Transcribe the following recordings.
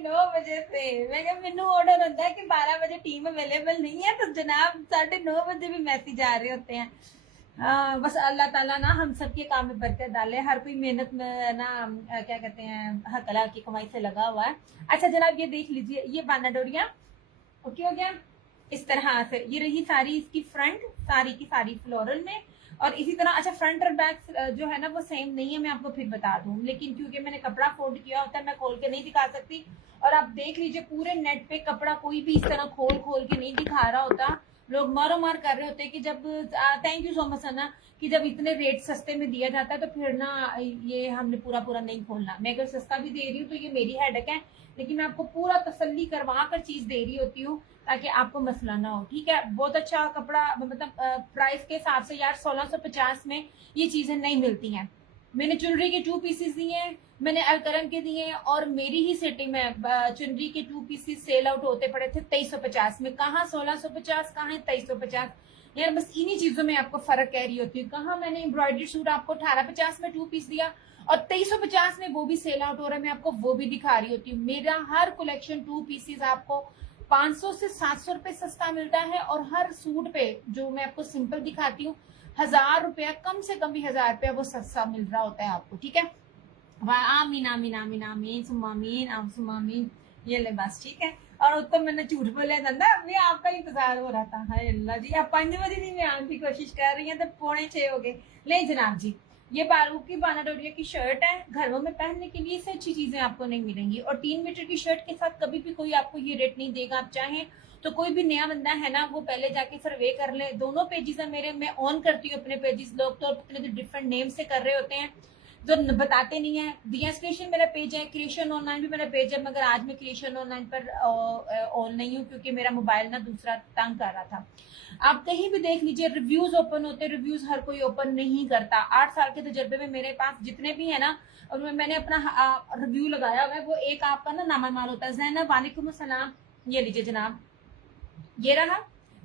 9:30 से। मैं कहा मैनू ऑर्डर होता है कि 12 बजे टीम अवेलेबल नहीं है, तो जनाब 9:30 बजे भी मैसेज आ रहे होते हैं। बस अल्लाह ताला ना हम सबके काम में बरकत डाले। हर कोई मेहनत में ना क्या कहते हैं हलाल की कमाई से लगा हुआ है। अच्छा जनाब ये देख लीजिए, ये बाना डोरिया ओके हो गया इस तरह से। ये रही सारी इसकी फ्रंट, सारी की सारी फ्लोरल में। और इसी तरह अच्छा फ्रंट और बैक जो है ना वो सेम नहीं है, मैं आपको फिर बता दूं, लेकिन क्योंकि मैंने कपड़ा फोल्ड किया होता है मैं खोल के नहीं दिखा सकती। और आप देख लीजिए पूरे नेट पे कपड़ा कोई भी इस तरह खोल खोल के नहीं दिखा रहा होता। लोग मारो मार कर रहे होते हैं कि जब थैंक यू सो मच सना कि जब इतने रेट सस्ते में दिया जाता है तो फिर ना ये हमने पूरा पूरा नहीं खोलना। मैं अगर सस्ता भी दे रही हूँ तो ये मेरी हेडेक है, लेकिन मैं आपको पूरा तसल्ली करवा कर चीज दे रही होती हूँ ताकि आपको मसला ना हो। ठीक है, बहुत अच्छा कपड़ा, मतलब प्राइस के हिसाब से यार 1650 में ये चीजें नहीं मिलती हैं। मैंने चुनरी के 2 पीसेस दिए हैं, मैंने अलकरम के दिए हैं, और मेरी ही सिटी में चुनरी के 2 पीसेस सेल आउट होते पड़े थे 2350 में। कहाँ 1650, कहाँ 2350? यार बस इन्हीं चीजों में आपको फर्क कह रही होती हूँ। कहाँ मैंने एम्ब्रॉयडरी सूट आपको 1850 में 2 पीस दिया और 2350 में वो भी सेल आउट हो रहा है, मैं आपको वो भी दिखा रही होती हूँ। मेरा हर कलेक्शन 2 पीसेस आपको 500 से 700 रुपए सस्ता मिलता है, और हर सूट पे जो मैं आपको सिंपल दिखाती हूँ 1000 रुपया, कम से कम भी 1000 रुपया वो सस्ता मिल रहा होता है आपको। ठीक है, आमीन आमीन आमीन आमीन सुमामीन आम सुमामीन। ये ले बस ठीक है। और तो मैंने झूठ बोलिया था ना, अभी आपका इंतजार हो रहा था। हाय अल्लाह जी, आप 5 बजे नहीं मैं आने की कोशिश कर रही हैं तो 5:45 हो गए। नहीं जनाब जी, ये बारू की बाना डोरिया की शर्ट है, घरों में पहनने के लिए इससे अच्छी चीजें आपको नहीं मिलेंगी। और 3 मीटर की शर्ट के साथ कभी भी कोई आपको ये रेट नहीं देगा। आप चाहें तो कोई भी नया बंदा है ना वो पहले जाके सर्वे कर ले। दोनों पेजेस है मेरे, मैं ऑन करती हूँ अपने पेजेस। लोग तो अपने डिफरेंट नेम से कर रहे होते हैं जो बताते नहीं है। दिया क्रिएशन मेरा पेज है, क्रिएशन ऑनलाइन भी मेरा पेज है, मगर आज मैं क्रिएशन ऑनलाइन पर ऑन नहीं हूँ क्योंकि मेरा मोबाइल ना दूसरा तंग कर रहा था। आप कहीं भी देख लीजिए रिव्यूज ओपन होते, रिव्यूज हर कोई ओपन नहीं करता। 8 साल के तजर्बे में मेरे पास जितने भी है ना, और मैंने अपना रिव्यू लगाया हुआ है, वो एक आपका ना नामा माल होता है। जैनब वालेकुम अस्सलाम, ये लीजिए जनाब, ये रहा।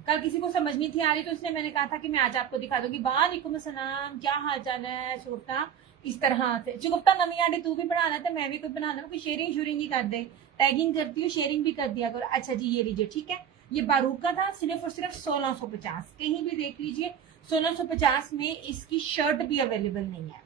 कल किसी को समझ नहीं थी आ रही तो इसलिए मैंने कहा था कि मैं आज आपको दिखा दूंगी। वालेकुम अस्सलाम, क्या हाल चाल है शोभता? इस तरह से चुगफ्ता नवी आंटी तू भी बनाना था, मैं भी कुछ बनाना, कोई शेयरिंग शूरिंग ही कर दे। टैगिंग करती हूँ, शेयरिंग भी कर दिया करो। अच्छा जी ये लीजिए, ठीक है, ये बारूक का था, सिर्फ और सिर्फ 1650। कहीं भी देख लीजिए 1650 में इसकी शर्ट भी अवेलेबल नहीं है।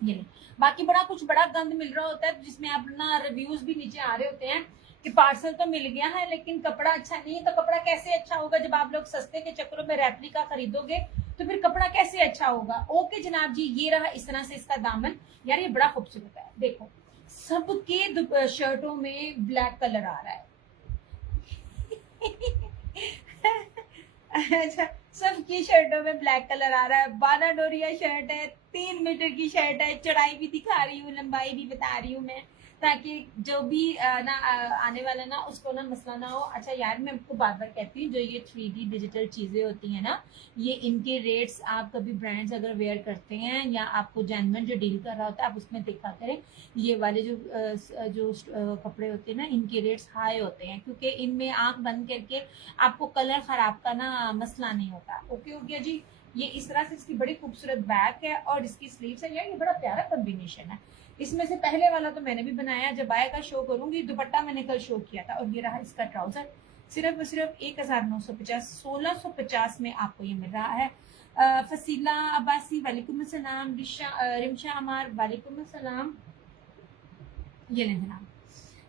ये बाकी बड़ा कुछ बड़ा गंद मिल रहा होता है जिसमें अपना रिव्यूज भी नीचे आ रहे होते हैं कि पार्सल तो मिल गया है लेकिन कपड़ा अच्छा नहीं है। तो कपड़ा कैसे अच्छा होगा जब आप लोग सस्ते के चक्करों में रेप्लिका खरीदोगे, तो फिर कपड़ा कैसे अच्छा होगा? ओके जनाब जी, ये रहा इस तरह से इसका दामन। यार ये बड़ा खूबसूरत है, देखो सबके शर्टों में ब्लैक कलर आ रहा है। अच्छा, सबकी शर्टों में ब्लैक कलर आ रहा है। बाना डोरिया शर्ट है, 3 मीटर की शर्ट है, चौड़ाई भी दिखा रही हूँ, लंबाई भी बता रही हूँ मैं, ताकि जो भी आने वाला ना उसको ना मसला ना हो। अच्छा यार मैं आपको बार बार कहती हूँ, जो ये 3D डिजिटल चीजें होती हैं ना, ये इनके रेट्स आप कभी ब्रांड्स अगर वेयर करते हैं या आपको जेन्युइन जो डील कर रहा होता है आप उसमें देखा करें। ये वाले जो कपड़े होते हैं ना, इनके रेट्स हाई होते हैं क्योंकि इनमें आंख बंद करके आपको कलर खराब का ना मसला नहीं होता। ओके हो गया जी। ये इस तरह से इसकी बड़ी खूबसूरत बैक है और इसकी स्लीव्स है। यार ये बड़ा प्यारा कॉम्बिनेशन है। इसमें से पहले वाला तो मैंने भी बनाया, जब आएगा शो करूंगी। दुपट्टा मैंने कल शो किया था। और ये रहा इसका ट्राउजर, सिर्फ और सिर्फ 1950, 1650 में आपको ये मिल रहा है। फसीला अब्बासी वालेकुम अस्सलाम, रिमशा अमार वालेकुम अस्सलाम। ये लें जनाब,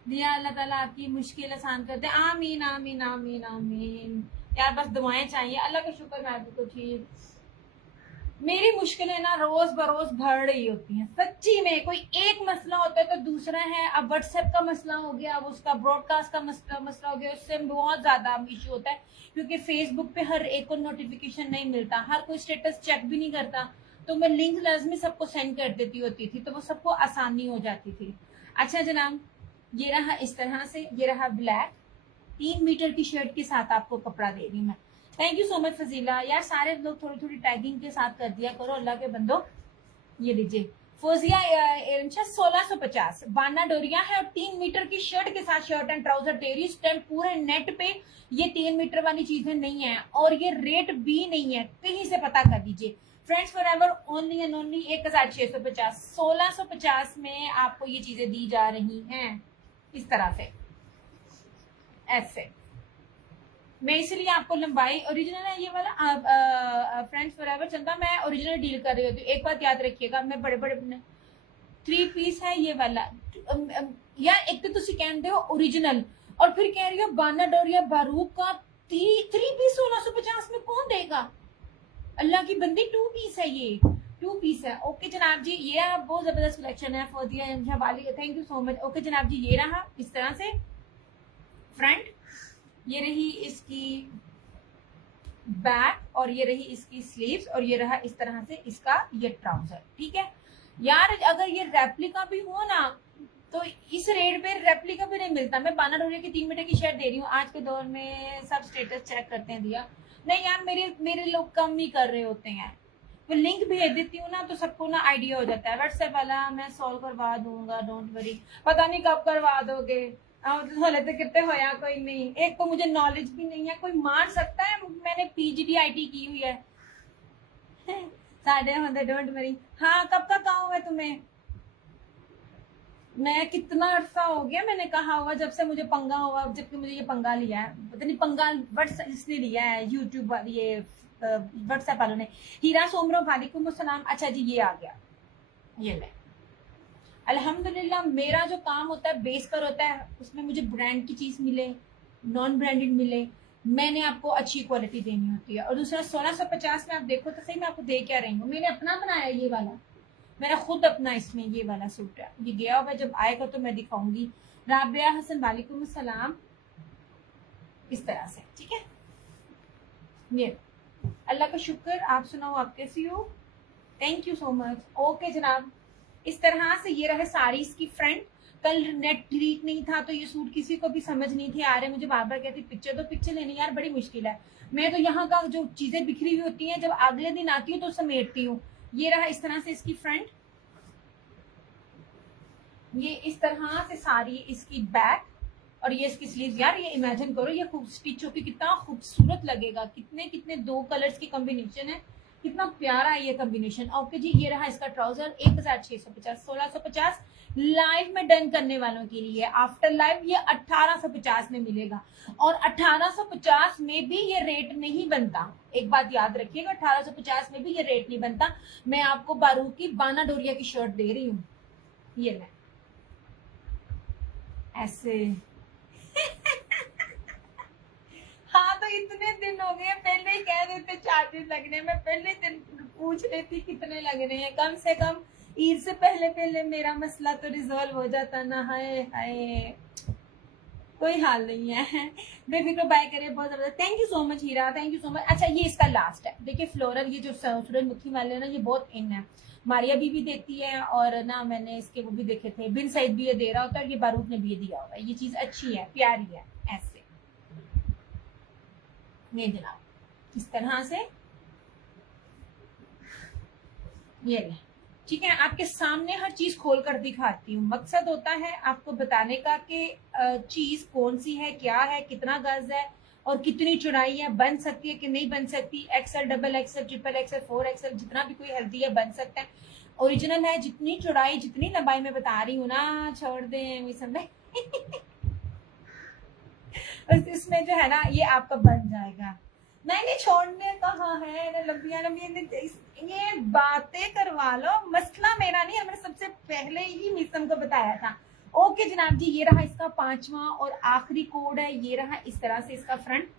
दिया अल्लाह ताला आपकी मुश्किल आसान कर दे। आमीन आमीन आमीन आमीन। यार बस दुआएं चाहिए, अल्लाह का शुक्र मैं बिल्कुल ठीक। मेरी मुश्किलें ना रोज बरोज बढ़ रही होती हैं सच्ची में। कोई एक मसला होता है तो दूसरा है। अब व्हाट्सएप का मसला हो गया, अब उसका ब्रॉडकास्ट का मसला हो गया, उससे बहुत ज्यादा इश्यू होता है क्योंकि फेसबुक पे हर एक को नोटिफिकेशन नहीं मिलता, हर कोई स्टेटस चेक भी नहीं करता। तो मैं लिंक लाजमी सबको सेंड कर देती होती थी तो वो सबको आसानी हो जाती थी। अच्छा जनाब, ये रहा इस तरह से, ये रहा ब्लैक 3 मीटर की शर्ट के साथ आपको कपड़ा दे रही मैं। Thank you so much Fazila. यार सारे लोग थोड़ी थोड़ी टैगिंग के साथ कर दिया करो अल्लाह के बंदो। ये लीजिए फोजिया 1650 बाना डोरिया है और 3 मीटर की शर्ट के साथ शर्ट एंड ट्राउजर टेरी स्टैम्प पूरे नेट पे। ये 3 मीटर वाली चीजें नहीं है और ये रेट भी नहीं है, कहीं से पता कर दीजिए। Friends forever only and only 1650 में आपको ये चीजें दी जा रही हैं। इस तरह से, ऐसे। मैं इसलिए आपको लंबाई ओरिजिनल है ये वाला, फ्रेंड्स फॉरएवर चंदा, मैं ओरिजिनल डील कर रही होती हूँ। एक बात याद रखिएगा, मैं बड़े बड़े 3 पीस है ये वाला, या एक तो तुसी कहते हो ओरिजिनल और फिर कह रही हो बाना डोरिया बारूक का 3 पीस 1650 में कौन देगा? अल्लाह की बंदी 2 पीस है, ये 2 पीस है। ओके जनाब जी, ये बहुत जबरदस्त कलेक्शन है Fauzia Shabali, thank you so much. Okay जनाब जी, ये रहा इस तरह से फ्रंट, ये रही इसकी बैक और ये रही इसकी स्लीव्स और ये रहा इस तरह से इसका ये ट्राउजर। ठीक है यार, अगर ये रेप्लिका भी हो ना तो इस रेट पे रेप्लिका भी नहीं मिलता। मैं बाना डोरिया की 3 मीटर की शर्ट दे रही हूँ, आज के दौर में सब स्टेटस चेक करते हैं दिया नहीं यार, मेरे लोग कम ही कर रहे होते हैं। मैं लिंक भेज देती हूँ ना तो सबको ना आइडिया हो जाता है। व्हाट्सएप वाला मैं सॉल्व करवा दूंगा, डोंट वरी। पता नहीं कब करवा दोगे, हले तो कितने होया कोई नहीं। एक तो मुझे नॉलेज भी नहीं है, कोई मार सकता है? मैंने PGDIT की हुई है। साढ़े होंगे, डोंट वरी। हाँ, कब का कहा हुआ है तुम्हें? मैं कितना अरसा हो गया मैंने कहा हुआ, जब से मुझे पंगा हुआ, जबकि मुझे ये पंगा लिया है, पता नहीं पंगा व्हाट्सएप इसने लिया है, यूट्यूब ये व्हाट्सएप वालों ने। हीरा सोमरो वालेकुम अस्सलाम। अच्छा जी, ये आ गया, ये ले। अल्हम्दुलिल्लाह, मेरा जो काम होता है बेस पर होता है, उसमें मुझे ब्रांड की चीज मिले, नॉन ब्रांडेड मिले, मैंने आपको अच्छी क्वालिटी देनी होती है। और दूसरा 1650 में आप देखो तो सही, मैं आपको दे क्या रही हूँ, मैंने अपना बनाया ये वाला, मेरा खुद अपना इसमें ये वाला सूट है। ये गया हुआ, जब आएगा तो मैं दिखाऊंगी। राबिया हसन वालेकुम सलाम, इस तरह से। ठीक है, ये अल्लाह का शुक्र। आप सुनाओ, आप कैसी हो? Thank you so much. Okay जनाब, इस तरह से ये रहे साड़ीज की फ्रंट। कल नेट ठीक नहीं था तो ये सूट किसी को भी समझ नहीं थे आ रहे, मुझे बार बार कहती पिक्चर तो पिक्चर लेनी यार बड़ी मुश्किल है। मैं तो यहाँ का जो चीजें बिखरी हुई होती हैं, जब अगले दिन आती हूँ तो समेटती हूँ। ये रहा इस तरह से इसकी फ्रंट, ये इस तरह से सारी इसकी बैक और ये इसकी स्लीव। यार ये इमेजिन करो, ये खूब स्टिच होकर कितना खूबसूरत लगेगा। कितने कितने 2 कलर्स की कॉम्बिनेशन है, कितना प्यारा है ये कॉम्बिनेशन। ओके जी, ये रहा इसका ट्राउजर 1650 1650 लाइव में डन करने वालों के लिए। आफ्टर लाइव ये 1850 में मिलेगा और 1850 में भी ये रेट नहीं बनता। एक बात याद रखिएगा, 1850 में भी ये रेट नहीं बनता। मैं आपको बारूद की बाना डोरिया की शर्ट दे रही हूँ, ये ले ऐसे। हाँ, तो इतने दिन हो गए, पहले ही कह देते चार्जेस लगने में, पहले दिन पूछ लेती कितने लग रहे हैं। कम से कम ईद से पहले पहले मेरा मसला तो रिजॉल्व हो जाता ना। हाय हाय, कोई हाल नहीं है। बेफिक्र बाय करे, बहुत जबरदस्त। Thank you so much Heera, thank you so much. अच्छा, ये इसका लास्ट है। देखिए फ्लोरल, ये जो सूरजमुखी वाले ना, ये बहुत इन है। मारिया भी देती है और ना मैंने इसके वो भी देखे थे, बिन सईद भी ये दे रहा होता है और ये बारूद ने भी ये दिया होता है। ये चीज अच्छी है, प्यारी है। ऐसे ये जनाब, इस तरह से ये ले। ठीक है, आपके सामने हर चीज खोल कर दिखाती हूँ। मकसद होता है आपको बताने का कि चीज कौन सी है, क्या है, कितना गज है और कितनी चौड़ाई है, बन सकती है कि नहीं बन सकती। XL, XXL, XXL, 4XL, जितना भी कोई हेल्दी है बन सकता है। ओरिजिनल है, जितनी चौड़ाई जितनी लंबाई में बता रही हूँ ना, छोड़ दें समय। इसमें जो है ना, ये आपका बन जाएगा। नहीं छोड़ने कहाँ है, लंबिया लंबी ये बातें करवा लो, मसला मेरा नहीं है। मैंने सबसे पहले ही मिसम को बताया था। ओके जनाब जी, ये रहा इसका 5वां और आखिरी कोड है। ये रहा इस तरह से इसका फ्रंट,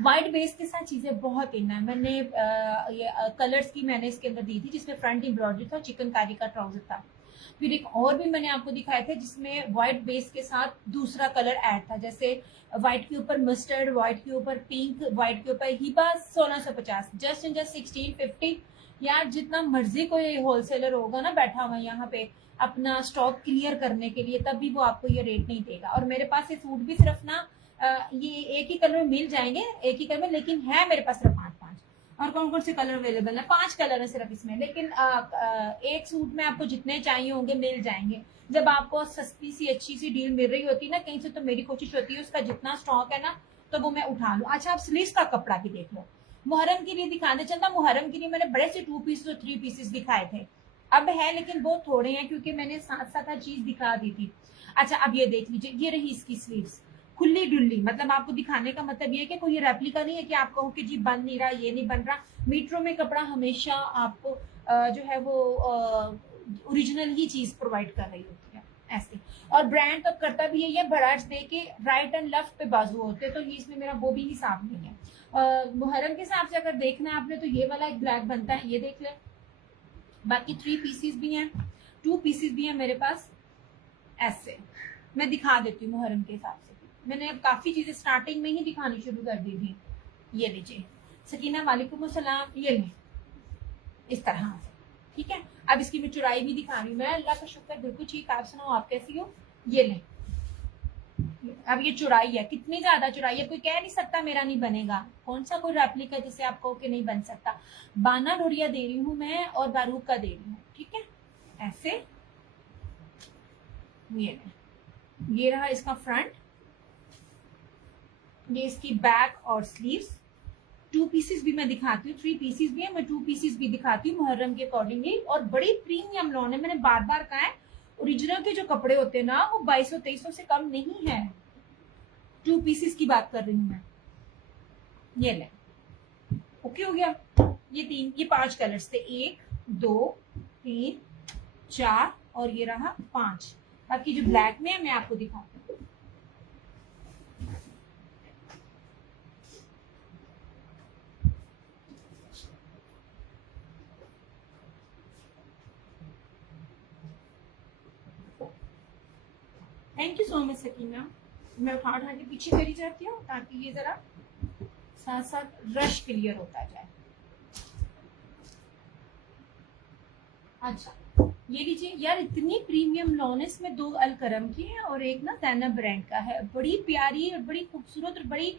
व्हाइट बेस के साथ चीजें बहुत इन है। मैंने ये कलर्स की मैंने इसके अंदर दी थी, जिसमें फ्रंट एम्ब्रॉयडरी था, चिकनकारी का ट्राउजर था। फिर एक और भी मैंने आपको दिखाए थे जिसमें व्हाइट बेस के साथ दूसरा कलर ऐड था, जैसे व्हाइट के ऊपर मस्टर्ड, व्हाइट के ऊपर पिंक, व्हाइट के ऊपर हिबा 1650, जस्ट इन जस्ट 1650। यार जितना मर्जी कोई होलसेलर होगा ना बैठा हुआ यहाँ पे अपना स्टॉक क्लियर करने के लिए, तब भी वो आपको ये रेट नहीं देगा। और मेरे पास ये सूट भी सिर्फ ना ये एक ही कलर में मिल जाएंगे, एक ही कलर में, लेकिन है मेरे पास सिर्फ 5 और कौन कौन से कलर अवेलेबल है? 5 कलर है सिर्फ इसमें, लेकिन एक सूट में आपको जितने चाहिए होंगे मिल जाएंगे। जब आपको सस्ती सी अच्छी सी डील मिल रही होती है ना कहीं से, तो मेरी कोशिश होती है उसका जितना स्टॉक है ना तो वो मैं उठा लूं। अच्छा, आप स्लीव्स का कपड़ा भी देख लो। मुहर्रम के लिए दिखाने चलता, मुहर्रम के लिए मैंने बड़े से 2 पीस और 3 पीसेस दिखाए थे। अब है लेकिन बहुत थोड़े हैं, क्योंकि मैंने साथ साथ हर चीज दिखा दी थी। अच्छा अब ये देख लीजिए, ये रही इसकी स्लीव्स खुली डुल्ली, मतलब आपको दिखाने का मतलब ये है कि कोई रेप्लिका नहीं है कि आप कहो कि जी बन नहीं रहा, ये नहीं बन रहा। मीटरों में कपड़ा हमेशा आपको जो है वो ओरिजिनल ही चीज प्रोवाइड कर रही होती है ऐसे। और ब्रांड तो करता भी है ये बड़ाज दे के राइट एंड लेफ्ट पे बाजू होते हैं, तो ये इसमें मेरा वो भी हिसाब नहीं है। मुहर्रम के हिसाब से अगर देखना है आपने तो ये वाला एक ब्लैक बनता है, ये देख ले। बाकी 3 पीसेस भी हैं, 2 पीसेस भी हैं मेरे पास ऐसे। मैं दिखा देती हूँ मुहर्रम के हिसाब से, मैंने अब काफी चीजें स्टार्टिंग में ही दिखानी शुरू कर दी थी। ये लीजिए सकीना वालेकुम अस्सलाम, ये ले इस तरह से, ठीक है। अब इसकी मैं चुराई भी दिखा रही हूँ। मैं अल्लाह का शुक्र बिल्कुल ठीक, आप सुनाओ आप कैसी हो। ये ले, अब ये चुराई है, कितनी ज्यादा चुराई है, कोई कह नहीं सकता मेरा नहीं बनेगा। कौन सा कोई रेप्लिका जिसे आप कहो कि नहीं बन सकता। बाना डोरिया दे रही हूँ मैं और बारूक का दे रही हूँ, ठीक है ऐसे। ये रहा इसका फ्रंट, ये इसकी बैक और स्लीव्स। 2 पीसेस भी मैं दिखाती हूँ, 3 पीसेस भी है, मैं 2 पीसेस भी दिखाती हूँ मुहर्रम के अकॉर्डिंगली। और बड़ी प्रीमियम लॉन है, मैंने बार बार कहा है ओरिजिनल के जो कपड़े होते हैं ना वो 2200-2300 से कम नहीं है। 2 पीसेस की बात कर रही हूँ मैं। ये ले, ओके हो गया। ये 5 कलर्स थे, 1 2 3 4 और ये रहा 5। बाकी जो ब्लैक में है मैं आपको दिखाती हूँ। Thank you so much Sakina. मैं उठा उठा के पीछे करी जाती हूँ ताकि ये जरा साथ साथ रश क्लियर होता जाए। अच्छा ये लीजिए यार, इतनी प्रीमियम लॉन है, इसमें 2 अलकरम की है और एक ना ज़ैनब ब्रांड का है। बड़ी प्यारी और बड़ी खूबसूरत और बड़ी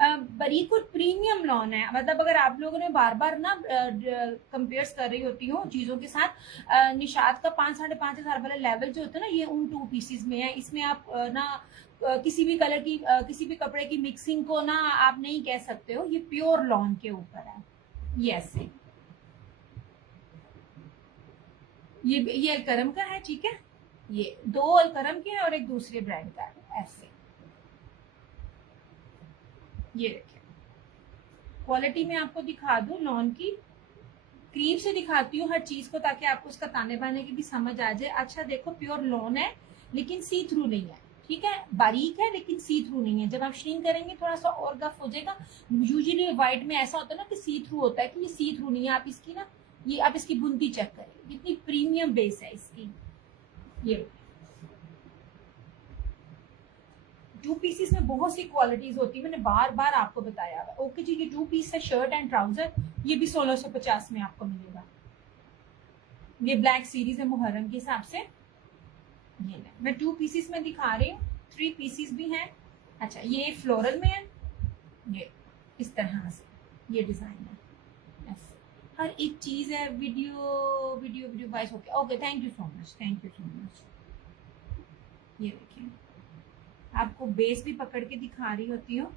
बारीक और प्रीमियम लॉन है। मतलब अगर आप लोगों ने बार बार ना कंपेयर्स कर रही होती हो चीज़ों के साथ, निशात का 5-5.5 हज़ार वाला लेवल जो होता है ना, ये उन 2 पीसेस में है। इसमें आप ना किसी भी कलर की किसी भी कपड़े की मिक्सिंग को ना आप नहीं कह सकते हो। ये प्योर लॉन के ऊपर है, ये ऐसे। ये अलकरम का है, ठीक है। ये 2 अलकरम के हैं और एक दूसरे ब्रांड का है ऐसे। ये देखिए क्वालिटी में आपको दिखा दूं लॉन की, करीब से दिखाती हूँ हर चीज को ताकि आपको उसका ताने बाने की भी समझ आ जाए। अच्छा देखो प्योर लॉन है लेकिन सी थ्रू नहीं है, ठीक है। बारीक है लेकिन सी थ्रू नहीं है। जब आप श्रिंक करेंगे थोड़ा सा और गफ हो जाएगा। यूजुअली व्हाइट में ऐसा होता है ना कि सी थ्रू होता है, कि ये सी थ्रू नहीं है। आप इसकी ना ये आप इसकी बुनती चेक करें, कितनी प्रीमियम बेस है इसकी। ये 2 पीसेस में बहुत सी क्वालिटीज होती है, मैंने बार बार आपको बताया हुआ। ओके जी, ये 2 पीस है शर्ट एंड ट्राउजर, ये भी 1650 में आपको मिलेगा। ये ब्लैक सीरीज है मुहर्रम के हिसाब से। ये मैं 2 पीसेस में दिखा रही हूँ, 3 पीसेस भी हैं। अच्छा ये फ्लोरल में है, ये इस तरह से ये डिजाइन है ऐसे। हर एक चीज है। Video voice okay okay, thank you so much, thank you so much. ये देखिए आपको बेस भी पकड़ के दिखा रही होती हूँ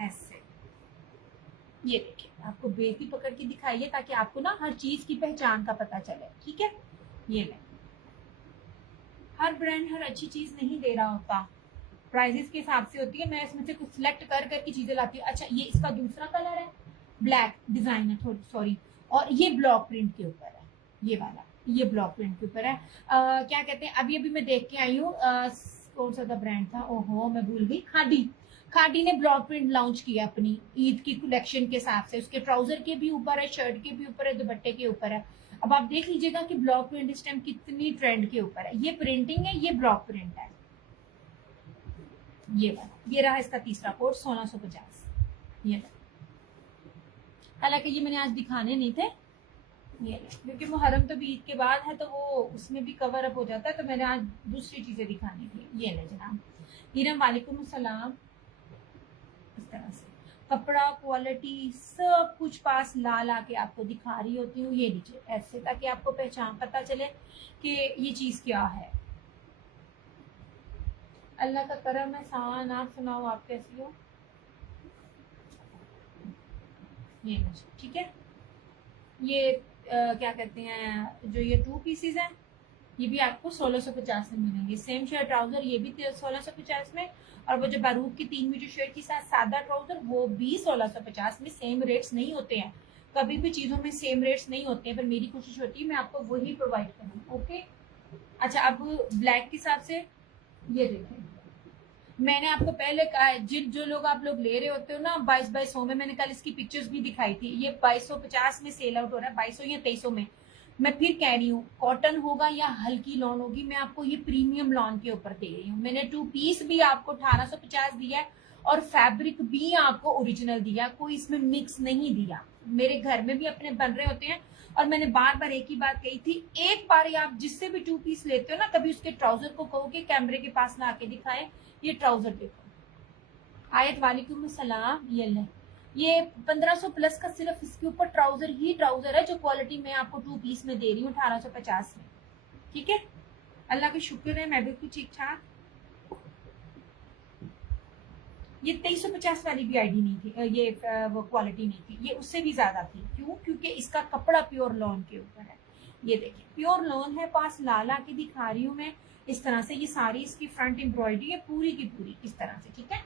ऐसे। ये देखिए आपको बेस भी पकड़ के दिखाइए ताकि आपको ना हर चीज की पहचान का पता चले, ठीक है। ये ले, हर ब्रांड हर अच्छी चीज नहीं दे रहा होता, प्राइजेस के हिसाब से होती है। मैं इसमें से कुछ सिलेक्ट कर करके चीजें लाती हूँ। अच्छा ये इसका दूसरा कलर है, ब्लैक डिजाइन है थोड़ी, सॉरी, और ये ब्लॉक प्रिंट के ऊपर है। ये वाला ये ब्लॉक प्रिंट के ऊपर है। क्या कहते हैं, अभी अभी मैं देख के आई हूँ, कौन सा ब्रांड था, ओहो मैं भूल गई। खादी ने ब्लॉक प्रिंट लॉन्च किया अपनी ईद की कलेक्शन के हिसाब से। उसके ट्राउजर के भी ऊपर है, शर्ट के भी ऊपर है, दुपट्टे के ऊपर है। अब आप देख लीजिएगा कि ब्लॉक प्रिंट इस टाइम कितनी ट्रेंड के ऊपर है। ये प्रिंटिंग है, ये ब्लॉक प्रिंट है। ये वाला ये रहा इसका तीसरा कोट 1650। ये हालांकि ये मैंने आज दिखाने नहीं थे, ये क्योंकि मुहर्रम तो भी ईद के बाद है तो वो उसमें भी कवर अप हो जाता है, तो मैंने आज दूसरी चीजें दिखानी थी। ये ले जनाब, हीरम वालेकुम सलाम। इस तरह से कपड़ा क्वालिटी सब कुछ पास ला ला के आपको दिखा रही होती हूँ। ये लीजिए ऐसे, ताकि आपको पहचान पता चले कि ये चीज क्या है। अल्लाह का करम है, सान। आप सुनाओ आप कैसी हो। ये ठीक है। ये क्या कहते हैं, जो ये 2 पीसेस हैं ये भी आपको 1650 में मिलेंगे। सेम शेयर ट्राउजर ये भी 1650 में, और वो जो बारूद की 3 मीटर शेयर के साथ सादा ट्राउजर वो भी 1650 में। सेम रेट्स नहीं होते हैं, कभी भी चीजों में सेम रेट्स नहीं होते हैं, पर मेरी कोशिश होती है मैं आपको वही प्रोवाइड करूँ। ओके, अच्छा अब ब्लैक के हिसाब से ये देखें, मैंने आपको पहले कहा है जिन जो लोग आप लोग ले रहे होते हो ना 2200 में, मैंने कल इसकी पिक्चर्स भी दिखाई थी, ये 2250 में सेल आउट हो रहा है, 2200 या 2300 में। मैं फिर कह रही हूँ कॉटन होगा या हल्की लॉन होगी, मैं आपको ये प्रीमियम लॉन के ऊपर दे रही हूँ। मैंने 2 पीस भी आपको 1850 दिया है और फैब्रिक भी आपको ओरिजिनल दिया, कोई इसमें मिक्स नहीं दिया। मेरे घर में भी अपने बन रहे होते हैं, और मैंने बार बार एक ही बात कही थी, एक बार आप जिससे भी 2 पीस लेते हो ना, कभी उसके ट्राउजर को कहो कि कैमरे के पास ला के दिखाए, ये ट्राउजर देखो। आयत वालेकुम सलाम। ये 1500 प्लस का सिर्फ इसके ऊपर ट्राउजर ही ट्राउजर है, जो क्वालिटी मैं आपको 2 पीस में दे रही हूँ 1850 में। ठीक है, अल्लाह का शुक्र है मैं बिल्कुल ठीक ठाक। ये 2350 वाली भी आईडी नहीं थी, ये वो क्वालिटी नहीं थी, ये उससे भी ज्यादा थी। क्यों? क्योंकि इसका कपड़ा प्योर लॉन के ऊपर है। ये देखिए प्योर लॉन है, पास ला के दिखा रही हूँ मैं इस तरह से। ये सारी इसकी फ्रंट एम्ब्रॉयडरी है पूरी की पूरी इस तरह से। ठीक है,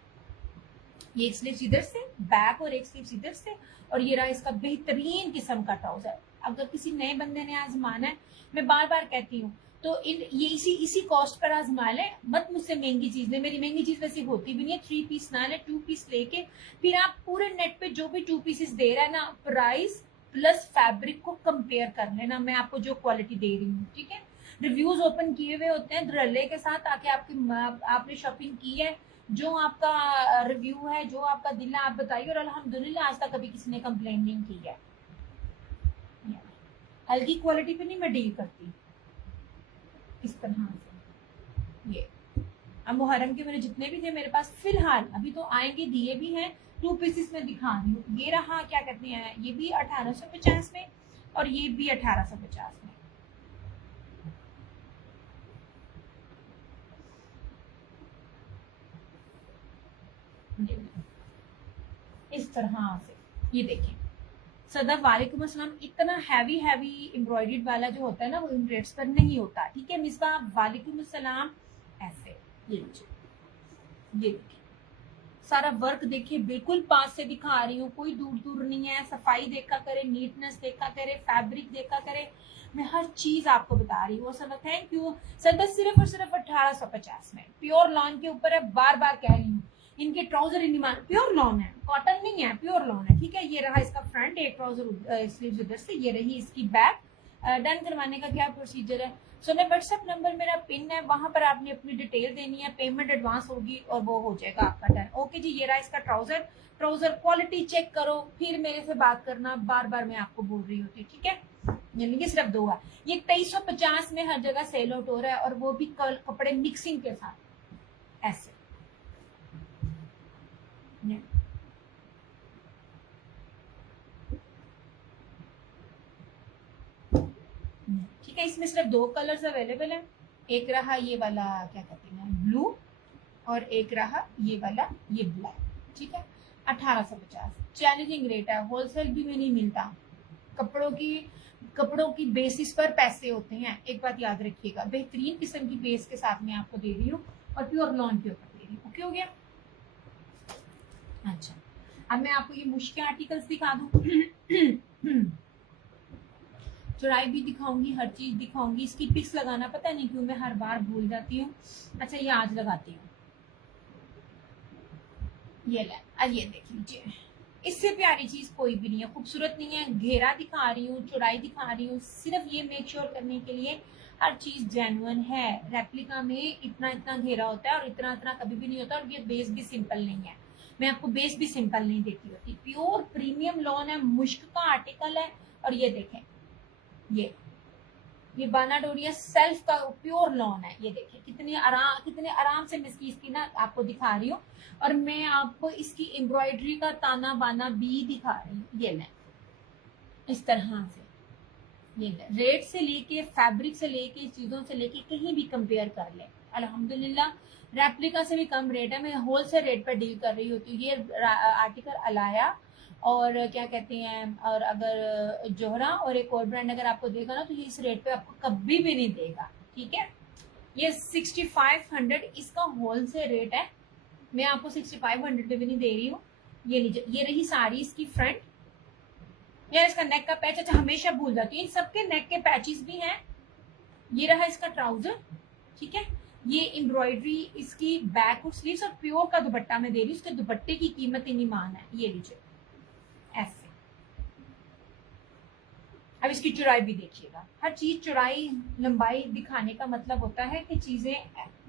ये एक स्लीव्स इधर से बैक और एक स्लीव्स इधर से, और ये रहा इसका बेहतरीन किस्म का ट्राउजर। अगर किसी नए बंदे ने आजमाना है, मैं बार बार कहती हूँ, तो ये इसी कॉस्ट पर आजमा ले, मत मुझसे महंगी चीज ले। मेरी महंगी चीज वैसे होती भी नहीं है। 3 पीस ना ले, 2 पीस लेके फिर आप पूरे नेट पे जो भी 2 पीसेस दे रहा है ना, प्राइस प्लस फैब्रिक को कंपेयर कर लेना, मैं आपको जो क्वालिटी दे रही हूँ। ठीक है, रिव्यूज ओपन किए हुए होते हैं धड़ल्ले के साथ, आके आपने शॉपिंग की है, जो आपका रिव्यू है, जो आपका दिल है आप बताइए, और अल्हम्दुलिल्लाह आज तक कभी किसी ने कंप्लेन नहीं की है। हल्की क्वालिटी पे नहीं मैं डील करती इस तरह से। ये अब मुहर्रम के मेरे जितने भी थे मेरे पास फिलहाल, अभी तो आएंगे दिए भी हैं, 2 पीसेस में दिखा रही हूँ। ये रहा क्या कहते हैं, ये भी 1850 में और ये भी 1850 में। इस तरह से ये देखिए। सदफ वालेकुम अस्सलाम। इतना हैवी एम्ब्रॉयडर्ड वाला जो होता है ना, वो इन रेट्स पर नहीं होता। ठीक है मिसबा वालेकुम अस्सलाम। ऐसे ये देखिए सारा वर्क देखिए, बिल्कुल पास से दिखा रही हूँ, कोई दूर दूर नहीं है। सफाई देखा करे, नीटनेस देखा करे, फैब्रिक देखा करे, मैं हर चीज आपको बता रही हूँ। सदा थैंक यू। सदा सिर्फ और सिर्फ 1850 में प्योर लॉन के ऊपर है। बार बार कह रही हूँ, इनके ट्राउजर प्योर लॉन है, कॉटन नहीं है, प्योर लॉन है। ठीक है, ये रहा इसका फ्रंट, एक ट्राउजर स्लीव्स उधर से, ये रही इसकी बैक। डन करवाने का क्या प्रोसीजर है? सो मैं व्हाट्सएप नंबर मेरा पिन है, वहां पर आपने अपनी डिटेल देनी है, पेमेंट एडवांस होगी और वो हो जाएगा आपका डन। ओके जी, ये रहा इसका ट्राउजर क्वालिटी चेक करो, फिर मेरे से बात करना। बार बार मैं आपको बोल रही होती। ठीक है, ये सिर्फ 2 है। ये 2350 में हर जगह सेल आउट हो रहा है, और वो भी कपड़े मिक्सिंग के साथ ऐसे। ठीक है, इसमें सिर्फ 2 कलर्स अवेलेबल है। एक रहा ये वाला क्या कहते हैं ब्लू, और एक रहा ये वाला ये ब्लैक। ठीक है, 1850 चैलेंजिंग रेट है, होलसेल भी में नहीं मिलता। कपड़ों की बेसिस पर पैसे होते हैं, एक बात याद रखिएगा। बेहतरीन किस्म की बेस के साथ मैं आपको दे रही हूँ, और प्योर लॉन के ऊपर दे रही हूँ। ओके हो गया? अच्छा, अब मैं आपको ये मुश्किल आर्टिकल्स दिखा दूं। चौड़ाई भी दिखाऊंगी, हर चीज दिखाऊंगी। इसकी पिक्स लगाना पता नहीं क्यों मैं हर बार भूल जाती हूँ। अच्छा, ये आज लगाती हूँ। ये ले, अब ये देख लीजिए, इससे प्यारी चीज कोई भी नहीं है, खूबसूरत नहीं है। घेरा दिखा रही हूँ, चौड़ाई दिखा रही हूँ, सिर्फ ये मेक श्योर करने के लिए हर चीज जेन्युइन है। रेप्लिका में इतना घेरा होता है और इतना कभी भी नहीं होता, और ये बेस भी सिंपल नहीं है। मैं आपको बेस भी सिंपल नहीं देती होती। प्योर प्रीमियम लॉन है, मुश्क का आर्टिकल है। और ये देखें, ये बाना डोरिया सेल्फ का प्योर लॉन है। ये देखिए कितने आराम से मैं इसकी ना आपको दिखा रही हूँ, और मैं आपको इसकी एम्ब्रॉयडरी का ताना बाना भी दिखा रही हूँ। ये ले, इस तरह से ये ले, रेट से लेके फैब्रिक से लेके चीजों से लेके कहीं भी कंपेयर कर ले, अल्हम्दुलिल्लाह रेप्लिका से भी कम रेट है। मैं होलसेल रेट पर डील कर रही होती हूँ। ये आर्टिकल अलाया और क्या कहते हैं, और अगर जोहरा और एक और ब्रांड अगर आपको देगा ना, तो ये इस रेट पे आपको कभी भी नहीं देगा। ठीक है। ये 6500 इसका होलसेल रेट है, मैं आपको 6500 पे भी नहीं दे रही हूँ। ये लीजिए, ये रही सारी इसकी फ्रंट। यार इसका नेक का पैच, अच्छा हमेशा भूल जाती हूँ, इन सबके नेक के पैचेस भी हैं। ये रहा इसका ट्राउजर, ठीक है। ये एम्ब्रॉयडरी इसकी बैक और स्लीव्स और प्योर का दुपट्टा मैं दे रही हूँ। इसके दुपट्टे की कीमत इतनी मान है, ये लीजिए ऐसे। अब इसकी चौड़ाई भी देखिएगा, हर चीज चौड़ाई लंबाई दिखाने का मतलब होता है कि चीजें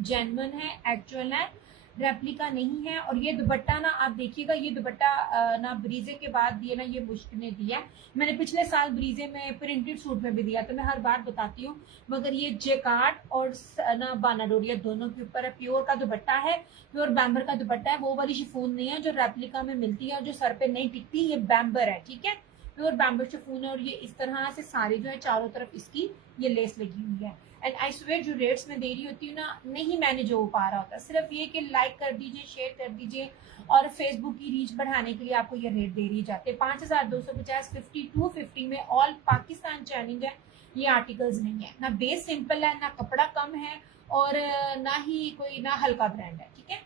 जेन्युइन है, एक्चुअल है, रेप्लिका नहीं है। और ये दुपट्टा ना आप देखिएगा, ये दुपट्टा ना ब्रीजे के बाद दिए ना, ये मुश्क ने दिया। मैंने पिछले साल ब्रीजे में प्रिंटेड सूट में भी दिया, तो मैं हर बार बताती हूँ। मगर ये जेकार्ड और ना बानाडोरिया दोनों के ऊपर है, प्योर का दुपट्टा है, प्योर बैम्बर का दुपट्टा है। वो वाली शिफॉन नहीं है जो रेप्लिका में मिलती है और जो सर पे नहीं टिकती, ये बैम्बर है, ठीक है, प्योर बैम्बू शिफॉन है। और ये इस तरह से सारी जो है चारों तरफ इसकी ये लेस लगी हुई है। एंड आई स्वेयर जो रेट्स में दे रही होती हूँ ना, नहीं मैनेज हो पा रहा होता, सिर्फ ये कि लाइक कर दीजिए, शेयर कर दीजिए, और फेसबुक की रीच बढ़ाने के लिए आपको ये रेट दे रही जाते हैं। 5250 50 250 में ऑल पाकिस्तान चैलेंज है। ये आर्टिकल्स नहीं है, ना बेस सिंपल है, ना कपड़ा कम है, और ना ही कोई ना हल्का ब्रांड है, ठीक है।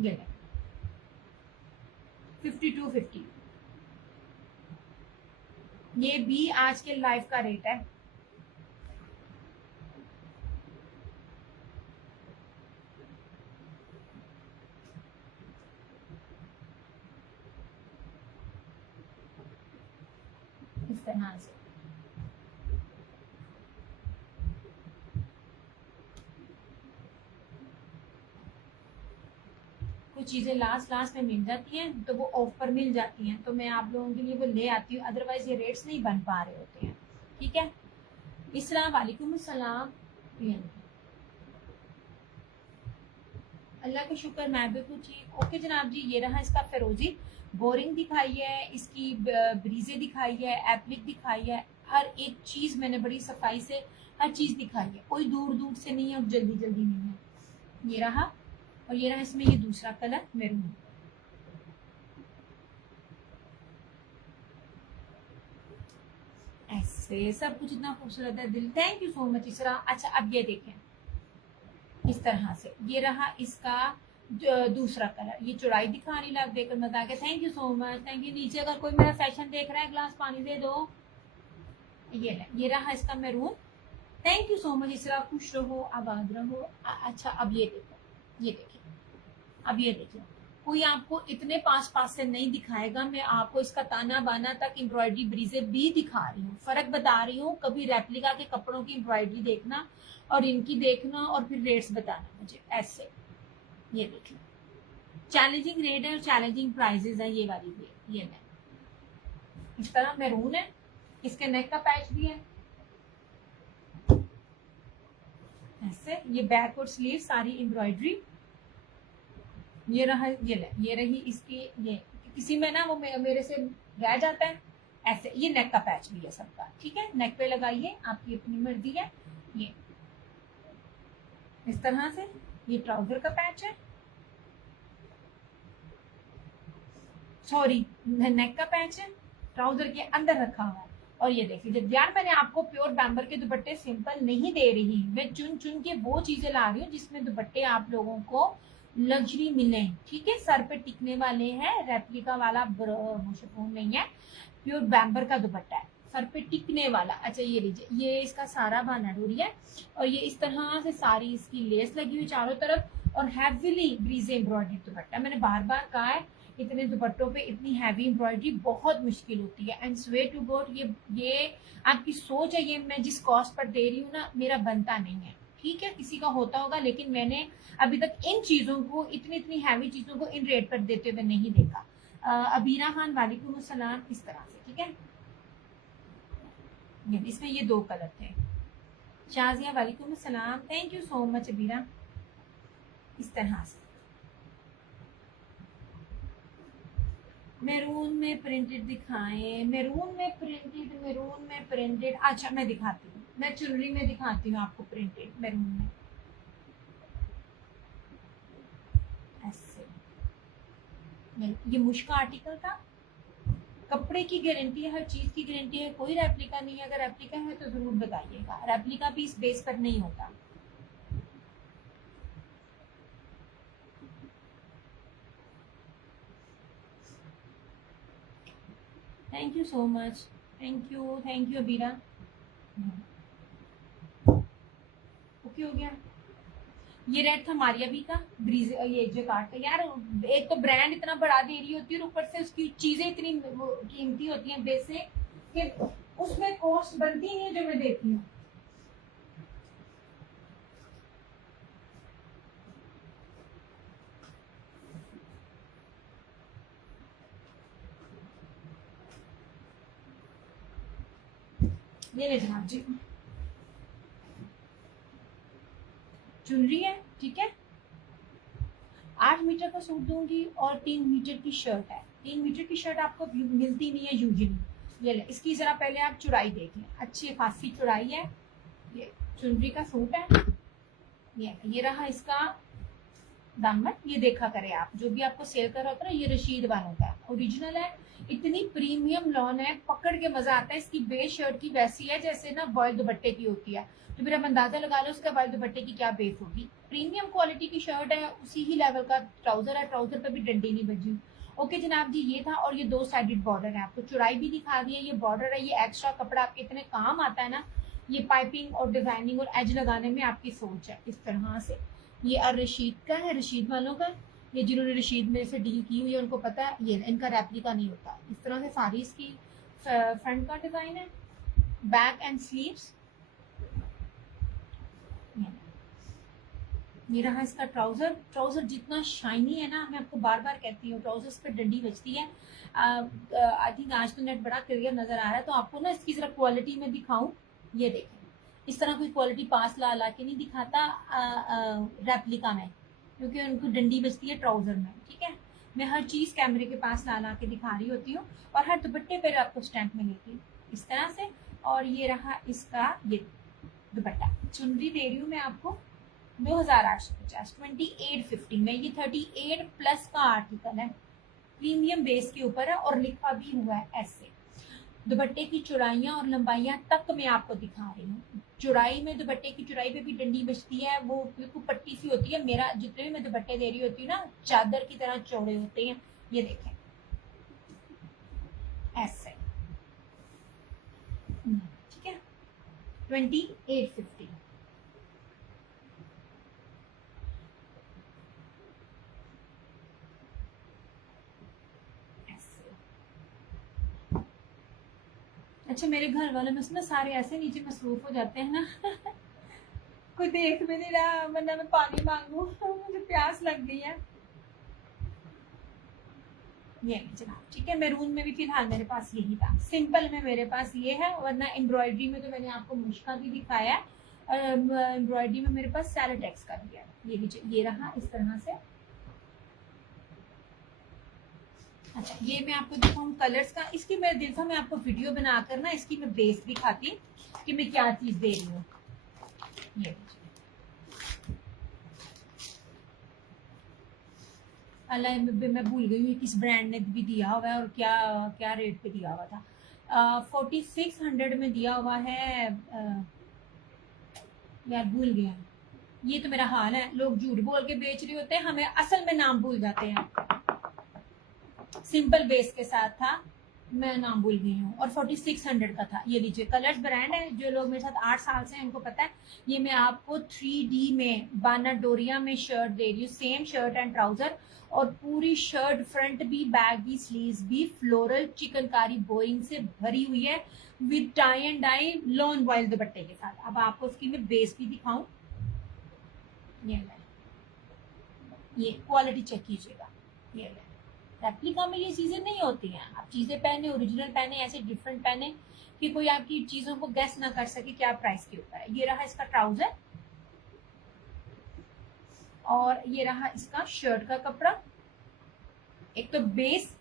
ये 5250 ये भी आज के लाइव का रेट है। इस तरह से कुछ चीजें लास्ट में मिल जाती हैं, तो वो ऑफ पर मिल जाती हैं, तो मैं आप लोगों के लिए वो ले आती हूँ, अदरवाइज ये रेट्स नहीं बन पा रहे होते हैं, ठीक है। इस्लाम वालेकुम सलाम। अल्लाह का शुक्र, मैं बिल्कुल ठीक। ओके जनाब जी, ये रहा इसका फिरोजी, बोरिंग दिखाई है, इसकी ब्रीजे दिखाई है, एप्लिक दिखाई है, हर एक चीज मैंने बड़ी सफाई से हर चीज दिखाई है, कोई दूर दूर से नहीं है और जल्दी जल्दी नहीं है। ये रहा, और ये रहा इसमें ये दूसरा कलर मेरून। ऐसे सब कुछ इतना खूबसूरत है, दिल, थैंक यू सो मच इसरा। अच्छा अब ये देखें, इस तरह से ये रहा इसका दूसरा कलर, ये चौड़ाई दिखा रही लाभ देकर बता के, thank you so much, thank you. नीचे अगर कोई मेरा सेशन देख रहा है, ग्लास पानी दे दो। ये रहा इसका maroon, thank you so much इसरा, खुश रहो, आबाद रहो। अच्छा अब ये देखो, ये देखिए, अब ये देखिए, कोई आपको इतने पास से नहीं दिखाएगा। मैं आपको इसका ताना बाना तक एम्ब्रॉयडरी ब्रीजे भी दिखा रही हूँ, फर्क बता रही हूँ। कभी रेप्लिका के कपड़ों की एम्ब्रॉयडरी देखना और इनकी देखना, और फिर रेट्स बताना मुझे ऐसे। ये देखिए, चैलेंजिंग रेट है और चैलेंजिंग प्राइजेस है ये वाली भी। ये नेक इस तरह मैरून है, इसके नेक का पैच भी है ऐसे। ये बैक और स्लीव सारी एम्ब्रॉयडरी। ये रहा, ये रही इसकी, ये किसी में ना वो मेरे से रह जाता है ऐसे। ये नेक का पैच भी है सबका, ठीक है, नेक पे लगाइए, आपकी अपनी मर्जी है। ये इस तरह से ये ट्राउजर का पैच है, सॉरी नेक का पैच है, ट्राउजर के अंदर रखा हुआ है। और ये देखिए, जब यार मैंने आपको प्योर बैम्बर के दुपट्टे सिंपल नहीं दे रही, मैं चुन चुन के वो चीजें ला रही हूँ जिसमें दुपट्टे आप लोगों को लग्जरी मिले, ठीक है, सर पे टिकने वाले हैं, रेप्लिका वाला शिफॉन नहीं है, प्योर बैम्बर का दुपट्टा है, सर पे टिकने वाला। अच्छा ये लीजिए, ये इसका सारा बाना डोरी है, और ये इस तरह से सारी इसकी लेस लगी हुई चारों तरफ, और हैवीली ब्रीजे एम्ब्रॉयडरी दुपट्टा। मैंने बार बार कहा है, इतने दुपट्टों पे इतनी हैवी एम्ब्रॉयडरी बहुत मुश्किल होती है। एंड स्वे टू गॉड, ये आपकी सोच है, ये मैं जिस कॉस्ट पर दे रही हूँ ना, मेरा बनता नहीं है, ठीक है, किसी का होता होगा, लेकिन मैंने अभी तक इन चीजों को, इतनी इतनी हैवी चीजों को इन रेट पर देते हुए नहीं देखा। अबीरा खान वालेकुम सलाम, इस तरह से, ठीक है। इसमें ये दो कलर थे। शाजिया वालेकुम सलाम, thank you so much Abira. इस तरह से मैरून में प्रिंटेड दिखाएं, मैरून में प्रिंटेड, मैरून में प्रिंटेड। अच्छा मैं दिखाती हूँ, मैं चुनरी में दिखाती हूँ आपको प्रिंटेड मैरून में ऐसे। ये मुश्क का आर्टिकल था, कपड़े की गारंटी है, हर चीज की गारंटी है, कोई रेप्लिका नहीं है। अगर रेप्लिका है तो जरूर बताइएगा, रेप्लिका भी इस बेस पर नहीं होता। Thank you so much, thank you Abira. Okay हो गया। ये रेड था मारियाबी का ब्रीज, ये जकार्ड का। यार एक तो ब्रांड इतना बढ़ा दे रही होती है और ऊपर से उसकी चीजें इतनी कीमती होती हैं बेसिक कि उसमें कॉस्ट बनती नहीं है जो मैं देती हूँ। ये ले जनाब जी, चुनरी है, ठीक है। 8 मीटर का सूट दूंगी और 3 मीटर की शर्ट है। 3 मीटर की शर्ट आपको मिलती नहीं है यूजुअली। ये ले, इसकी जरा पहले आप चौड़ाई देख लें, अच्छी खासी चौड़ाई है। ये चुनरी का सूट है। ये रहा इसका दामन। ये देखा करें आप, जो भी आपको सेल कर रहा होता है ना, ये रशीद वालों का ओरिजिनल है। इतनी प्रीमियम लॉन है, पकड़ के मजा आता है। इसकी बेस शर्ट की वैसी है जैसे ना बॉयल दुपट्टे की होती है, तो फिर आप अंदाजा लगा लो उसका बॉयल दुपट्टे की क्या बेस होगी। प्रीमियम क्वालिटी की शर्ट है, उसी ही लेवल का ट्राउजर है, ट्राउजर पे भी डंडी नहीं बजी। ओके जनाब जी, ये था। और ये 2 साइडेड बॉर्डर है, आपको चौड़ाई भी दिखा दी है। ये बॉर्डर है, ये एक्स्ट्रा कपड़ा आपके इतने काम आता है ना। ये पाइपिंग और डिजाइनिंग और एज लगाने में आपकी सोच है इस तरह से। ये और रशीद का है, रशीद वालों का। ये जिन्होंने रशीद में से डील की हुई है उनको पता है, ये इनका रेप्लिका नहीं होता। इस तरह से सारी इसकी फ्रंट का डिजाइन है, बैक एंड स्लीव्स। ये रहा इसका ट्राउजर। ट्राउजर जितना शाइनी है ना, मैं आपको बार बार कहती हूँ, ट्राउजर्स पे डंडी बजती है। आई थिंक आज तो नेट बड़ा क्लियर नजर आ रहा है, तो आपको ना इसकी जरा क्वालिटी में दिखाऊं। ये देखें, इस तरह कोई क्वालिटी पास ला के नहीं दिखाता रेप्लिका में, क्योंकि उनको डंडी बजती है ट्राउजर में, ठीक है। मैं हर चीज कैमरे के पास ला के दिखा रही होती हूँ, और हर दुपट्टे पर आपको स्टैंप मिलेगी इस तरह से। और ये रहा इसका ये दुपट्टा। चुनरी दे रही हूँ मैं आपको 2850, 2850 में। ये 38 प्लस का आर्टिकल है, प्रीमियम बेस के ऊपर है और लिखा भी हुआ है ऐसे। दुपट्टे की चौड़ाइयाँ और लंबाइयाँ तक मैं आपको दिखा रही हूँ। चौड़ाई में, दुपट्टे की चौड़ाई पे भी डंडी बजती है, वो बिल्कुल पट्टी सी होती है। मेरा जितने भी मैं दुपट्टे दे रही होती हूँ ना, चादर की तरह चौड़े होते हैं। ये देखें ऐसे, ठीक है। 2850। अच्छा, मेरे घर वाले में ना सारे ऐसे नीचे मसरूफ हो जाते हैं ना कोई देख भी नहीं रहा, वरना मैं पानी मांगू मुझे प्यास लग गई है। ये जनाब, ठीक है। मैरून में भी फिलहाल मेरे पास यही था, सिंपल में मेरे पास ये है, वरना एम्ब्रॉयडरी में तो मैंने आपको मुश्का भी दिखाया है। एम्ब्रॉयडरी में मेरे पास सैलोटेक्स का भी है। ये रहा इस तरह से। अच्छा, ये मैं आपको दिखाऊं कलर्स का। इसकी मेरा दिल था मैं आपको वीडियो बनाकर ना इसकी मैं बेस दिखाती कि मैं क्या चीज दे रही हूँ। ये अल्लाह, मैं भूल गई हूँ किस ब्रांड ने भी दिया हुआ है और क्या क्या रेट पे दिया हुआ था। 4600 में दिया हुआ है। यार भूल गया। ये तो मेरा हाल है, लोग झूठ बोल के बेच रहे होते हैं, हमें असल में नाम भूल जाते हैं। सिंपल बेस के साथ था, मैं नाम भूल गई हूँ। और 4600 का था। ये लीजिए, कलर्स ब्रांड है। जो लोग मेरे साथ 8 साल से हैं उनको पता है। ये मैं आपको 3D में बाना डोरिया में शर्ट दे रही हूँ, सेम शर्ट एंड ट्राउजर, और पूरी शर्ट फ्रंट भी, बैक भी, स्लीव्स भी फ्लोरल चिकनकारी बोइंग से भरी हुई है, with tie and dye lawn voile दुपट्टे के साथ। अब आपको इसकी मैं बेस भी दिखाऊं। ये क्वालिटी चेक कीजिएगा। ये रेप्लिका में ये चीजें नहीं होती हैं। आप चीजें पहने, ओरिजिनल पहने, ऐसे डिफरेंट पहने कि कोई आपकी चीजों को गैस ना कर सके क्या प्राइस के ऊपर है। ये रहा इसका ट्राउजर, और ये रहा इसका शर्ट का कपड़ा। एक तो बेस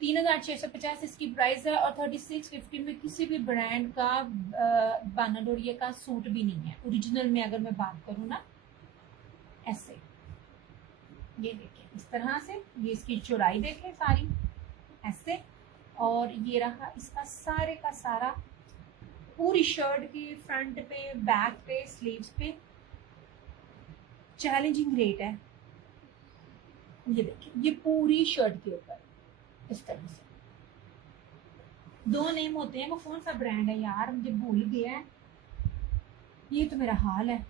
3650 इसकी प्राइस है, और 3650 में किसी भी ब्रांड का बाना डोरिया का सूट भी नहीं है ओरिजिनल में, अगर मैं बात करूँ ना। ऐसे ये देखिए इस तरह से, ये इसकी चौड़ाई देखें सारी, ऐसे। और ये रहा इसका सारे का सारा पूरी शर्ट के फ्रंट पे, बैक पे, स्लीव्स पे चैलेंजिंग रेट है। ये देखिए, ये पूरी शर्ट के ऊपर इस तरह से। 2 नेम होते हैं, वो कौन सा ब्रांड है यार मुझे भूल गया है। ये तो मेरा हाल है।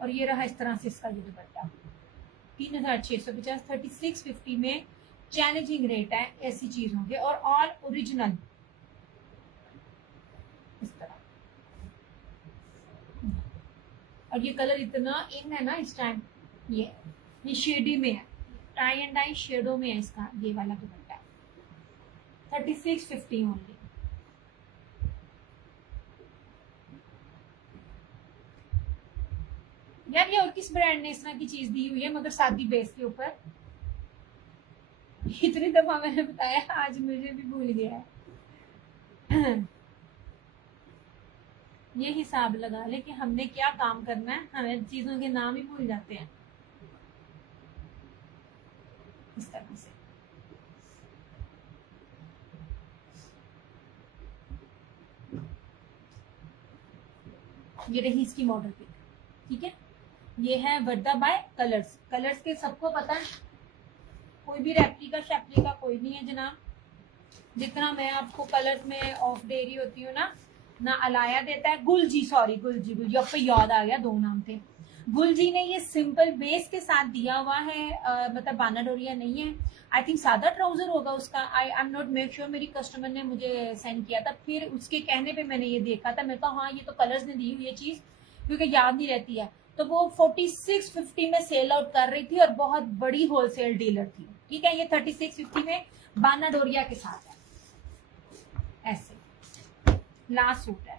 और ये रहा इस तरह से इसका ये दुपट्टा 3650, 3650 में चैलेंजिंग रेट है ऐसी चीजों के, और ऑल ओरिजिनल इस तरह। और ये कलर इतना इन है ना इस टाइम, ये शेडी में है, टाई एंड डाई शेडो में है इसका ये वाला दुपट्टा। 3650 ओनली। यार ये और किस ब्रांड ने इस तरह की चीज दी हुई है मगर सादी बेस के ऊपर? इतनी दफा मैंने बताया, आज मुझे भी भूल गया है। ये हिसाब लगा ले कि हमने क्या काम करना है, हमें चीजों के नाम ही भूल जाते हैं इस तरह से। ये रही इसकी मॉडल पिक, ठीक है। ये है वर्दा बाय कलर्स। कलर्स के सबको पता है, कोई भी रेप्लिका शेप्लिका कोई नहीं है जनाब। जितना मैं आपको कलर्स में ऑफ दे रही होती हूँ ना अलाया देता है, गुलजी, सॉरी गुलजी अब पे याद आ गया, 2 नाम थे। गुलजी ने ये सिंपल बेस के साथ दिया हुआ है, मतलब बाना डोरिया नहीं है। आई थिंक सादा ट्राउजर होगा उसका, I am not make sure. मेरी कस्टमर ने मुझे सेंड किया था, फिर उसके कहने पे मैंने ये देखा था। मेरे को हाँ ये तो कलर्स ने दी हुई ये चीज, क्योंकि याद नहीं रहती है। तो वो 4650 में सेल आउट कर रही थी और बहुत बड़ी होलसेल डीलर थी, ठीक है। ये 3650 में बाना डोरिया के साथ है ऐसे। लास्ट सूट है,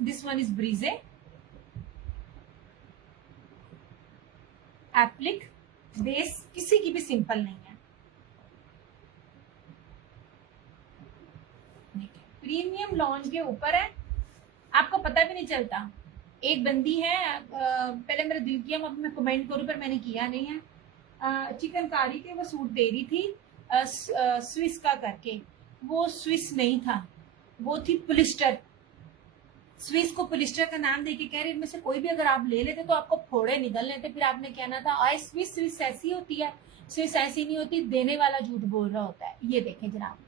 दिस वन इज ब्रीजे एप्लिक। बेस किसी की भी सिंपल नहीं है, प्रीमियम लॉन के ऊपर है, आपको पता भी नहीं चलता। एक बंदी है, पहले मेरा दिल किया मैं कमेंट करूं पर मैंने किया नहीं है। चिकनकारी के वो सूट दे रही थी स्विस का करके, वो स्विस नहीं था, वो थी पोलिस्टर। स्विस को पोलिस्टर का नाम देके कह रही, इनमें से कोई भी अगर आप ले लेते तो आपको फोड़े निकल लेते। फिर आपने कहना था आए स्विस, स्विस ऐसी होती है? स्विस ऐसी नहीं होती, देने वाला झूठ बोल रहा होता है। ये देखें जनाब,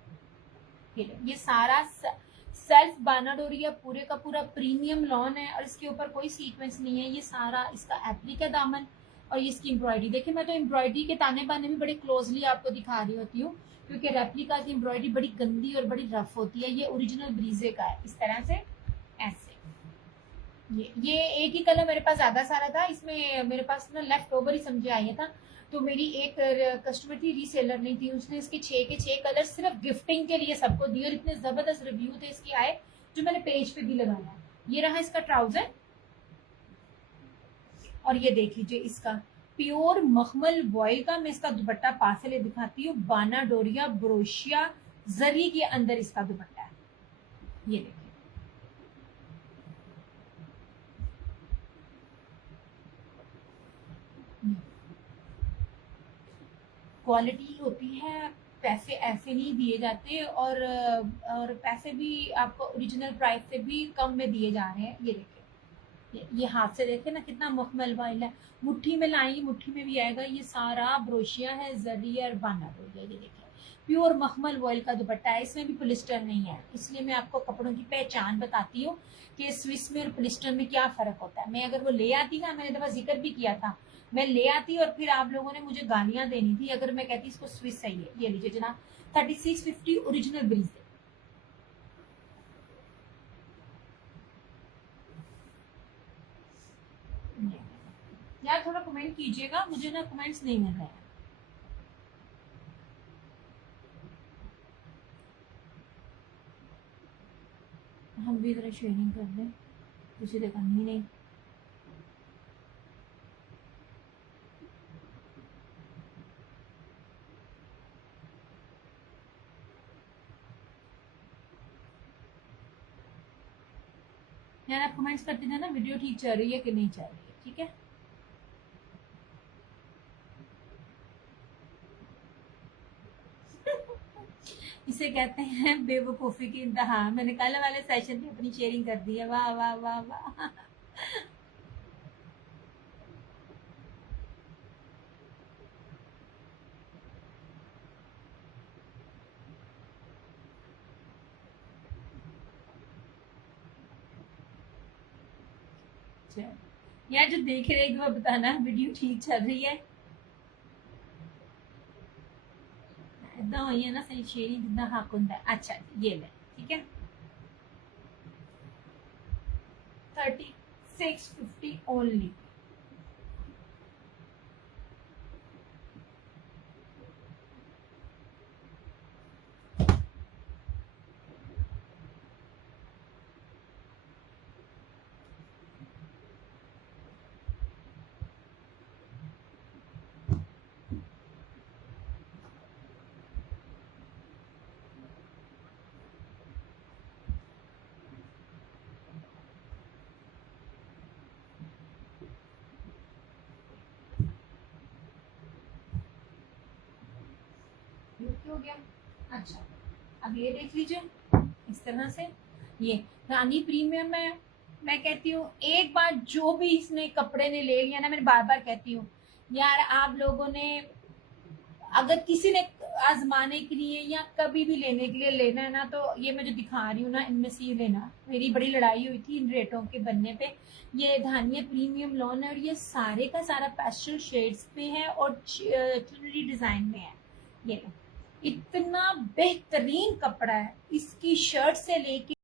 ये सारा सेल्फ बाना डोरिया पूरे का पूरा प्रीमियम लॉन है, और इसके ऊपर कोई सीक्वेंस नहीं है। ये सारा इसका एप्लिक है दामन, और ये इसकी एम्ब्रॉयडरी देखिए। मैं तो एम्ब्रॉयडरी के ताने बाने भी बड़े क्लोजली आपको दिखा रही होती हूँ, क्योंकि रेप्लिका की एम्ब्रॉयडरी बड़ी गंदी और बड़ी रफ होती है। ये ओरिजिनल ब्रीजे का है इस तरह से ऐसे। ये एक ही कलर मेरे पास ज्यादा सारा था, इसमें मेरे पास ना लेफ्ट ओवर ही समझे आया था। तो मेरी एक कस्टमर थी, रीसेलर नहीं थी, उसने इसके 6 के 6 कलर सिर्फ गिफ्टिंग के लिए सबको दिए, और इतने जबरदस्त रिव्यू थे इसके आए जो मैंने पेज पे भी लगाया। ये रहा इसका ट्राउजर, और ये देख लीजिए इसका प्योर मखमल वॉयल का। मैं इसका दुपट्टा पास से दिखाती हूँ, बाना डोरिया ब्रोशिया जरी के अंदर इसका दुपट्टा है। ये देखिए, क्वालिटी होती है, पैसे ऐसे नहीं दिए जाते, और पैसे भी आपको ओरिजिनल प्राइस से भी कम में दिए जा रहे हैं। ये देखिए, ये हाथ से देखे ना कितना मखमल वाइल है, मुट्ठी में लाएंगे मुट्ठी में भी आएगा। ये सारा ब्रोशिया है, जरी और बाना डोरिया। ये देखिए प्योर मखमल वॉयल का दुपट्टा है, इसमें भी पोलिस्टर नहीं है। इसलिए मैं आपको कपड़ों की पहचान बताती हूँ कि स्विस में और पोलिस्टर में क्या फर्क होता है। मैं अगर वो ले आती ना, मैंने दफा जिक्र भी किया था, मैं ले आती और फिर आप लोगों ने मुझे गालियां देनी थी अगर मैं कहती इसको स्विस सही है। ये लीजिए जनाब 3650 ओरिजिनल ब्रीज। यार थोड़ा कमेंट कीजिएगा, मुझे ना कमेंट्स नहीं मिल रहे हैं। हम भी जरा शेयरिंग कर दें, किसी ने करनी नहीं। यार आप कमेंट्स करते थे ना वीडियो ठीक चल रही है कि नहीं चल रही है। ठीक है। इसे कहते हैं बेवकूफी की इंतहा। मैंने कल वाले सेशन में अपनी शेयरिंग कर दी है। वाह वाह वाह वाह। यार जो देख रहे हैं वो बताना वीडियो ठीक चल रही है। इतना हुई है ना सही शेयरिंग जितना हक होता है। अच्छा ये ले, ठीक है। 3650 ओनली। हो गया। अच्छा अब ये देख लीजिए इस तरह से। ये रानी प्रीमियम है। मैं कहती हूँ एक बार जो भी इसने कपड़े ने ले लिया ना, मैं बार बार कहती हूँ यार आप लोगों ने अगर किसी ने आजमाने के लिए या कभी भी लेने के लिए लेना है ना, तो ये मैं जो दिखा रही हूँ ना इनमें से ये लेना। मेरी बड़ी लड़ाई हुई थी इन रेटों के बनने पे। ये धानिया प्रीमियम लॉन है और ये सारे का सारा पेस्टल शेड्स पे है और चुनरी डिजाइन में है। ये इतना बेहतरीन कपड़ा है, इसकी शर्ट से लेके